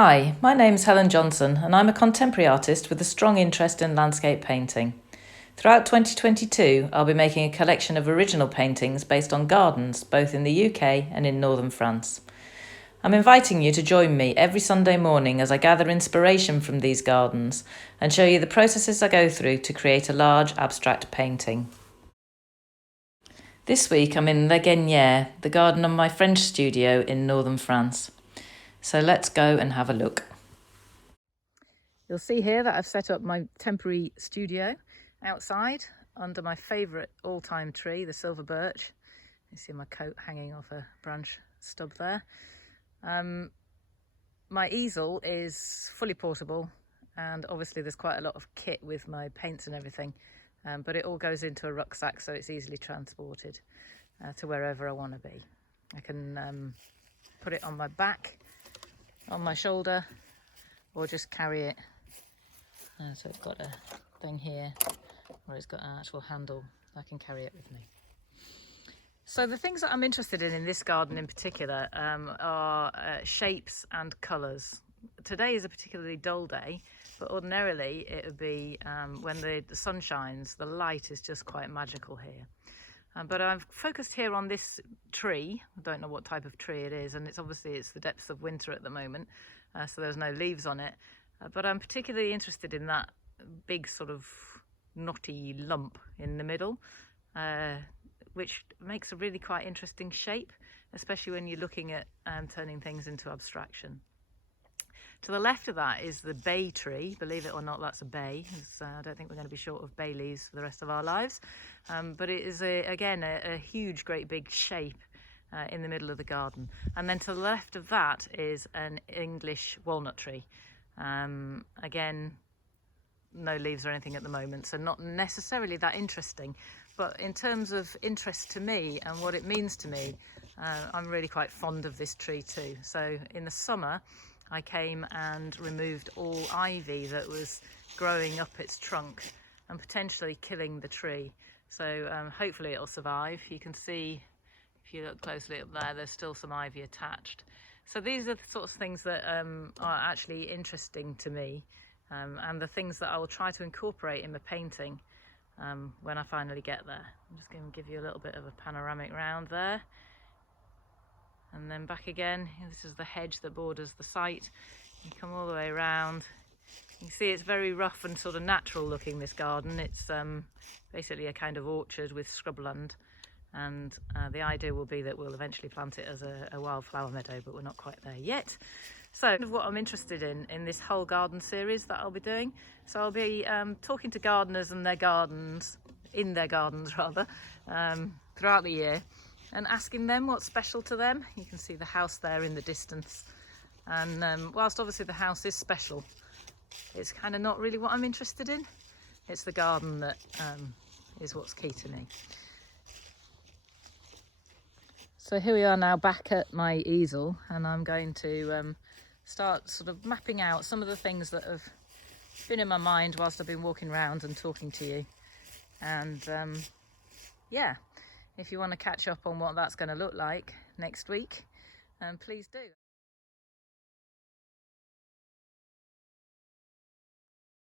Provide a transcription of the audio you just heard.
Hi, my name's Helen Johnson and I'm a contemporary artist with a strong interest in landscape painting. Throughout 2022, I'll be making a collection of original paintings based on gardens, both in the UK and in northern France. I'm inviting you to join me every Sunday morning as I gather inspiration from these gardens and show you the processes I go through to create a large abstract painting. This week I'm in Les Gaignieres, the garden of my French studio in northern France. So let's go and have a look. You'll see here that I've set up my temporary studio outside under my favourite all-time tree, the silver birch. You see my coat hanging off a branch stub there. My easel is fully portable, and obviously there's quite a lot of kit with my paints and everything, but it all goes into a rucksack so it's easily transported to wherever I want to be. I can put it on my back, on my shoulder, or just carry it. So it's got a thing here where it's got an actual handle. I can carry it with me. So the things that I'm interested in this garden in particular are shapes and colours. Today is a particularly dull day, but ordinarily it would be when the sun shines, the light is just quite magical here. But I've focused here on this tree. I don't know what type of tree it is, and it's the depths of winter at the moment, so there's no leaves on it. But I'm particularly interested in that big sort of knotty lump in the middle, which makes a really quite interesting shape, especially when you're looking at turning things into abstraction. To the left of that is the bay tree. Believe it or not, that's a bay. I don't think we're going to be short of bay leaves for the rest of our lives. But it is, again, a huge, great big shape in the middle of the garden. And then to the left of that is an English walnut tree. Again, no leaves or anything at the moment, so not necessarily that interesting. But in terms of interest to me and what it means to me, I'm really quite fond of this tree too. So in the summer, I came and removed all ivy that was growing up its trunk and potentially killing the tree. So hopefully it'll survive. You can see, if you look closely up there, there's still some ivy attached. So these are the sorts of things that are actually interesting to me, and the things that I will try to incorporate in my painting when I finally get there. I'm just going to give you a little bit of a panoramic round there. And then back again. This is the hedge that borders the site. You come all the way around. You can see it's very rough and sort of natural looking, this garden. It's basically a kind of orchard with scrubland, and the idea will be that we'll eventually plant it as a wildflower meadow, but we're not quite there yet. So what I'm interested in this whole garden series that I'll be doing. So I'll be talking to gardeners and their gardens, in their gardens rather, throughout the year, and asking them what's special to them. You can see the house there in the distance, and whilst obviously the house is special, it's kind of not really what I'm interested in. It's the garden that is what's key to me. So here we are now back at my easel, and I'm going to start sort of mapping out some of the things that have been in my mind whilst I've been walking around and talking to you. And yeah, if you want to catch up on what that's going to look like next week, please do.